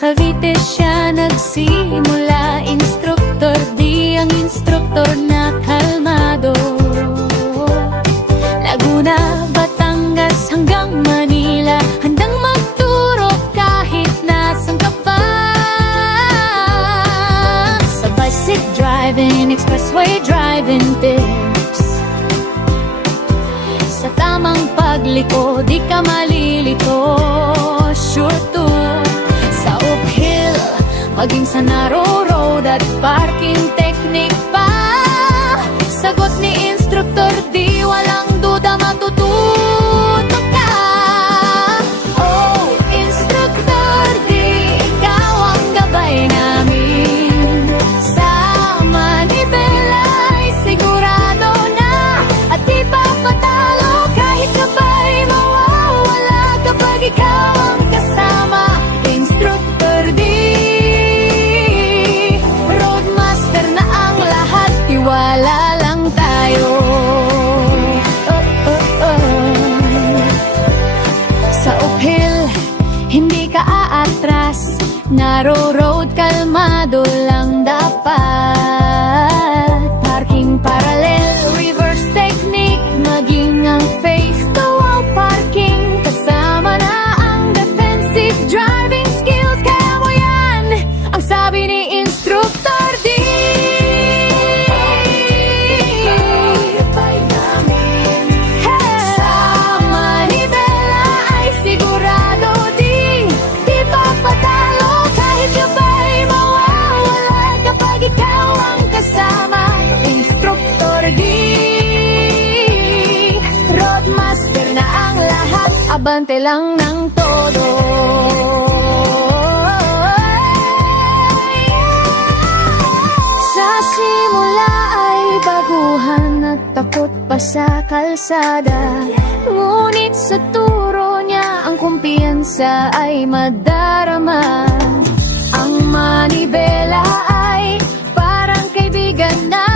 Cavite siya nagsimula, instruktor, di ang instruktor na kalmado. Laguna, Batangas hanggang Manila, handang magturo kahit nasan ka pa. Sa bicycle driving, expressway driving tips, sa tamang pagliko, di ka malilito. Sure to sa uphill, maging sa narrow road at parking technique pa. Sagot ni instruktor, di walang duda matututo ka. Oh, instruktor, di ikaw ang gabay namin. Sa manibela ay sigurado na, at di papatalo kahit ka pa'y mawawala kapag ikaw ang kasama. Instruktor, di roadmaster na ang lahat, tiwala lang tayo. Sa uphill, hindi ka aatras, narrow road, kalmado lang dapat. Parking parallel, reverse technique, maging ang face to wall parking, kasama na ang defensive driving skills. Kaya mo yan, ang sabi ni instructor, di sa manibela ay sigurado, di papatalo kahit ka pa'y mawawala kapag ikaw ang kasama. Instruktor, di roadmaster na ang lahat, abante lang ng todo. Sa simula ay baguhan at takot pa sa kalsada, ngunit sa turo niya ang kumpiyansa ay madarama. Ang manibela ay parang kaibigan na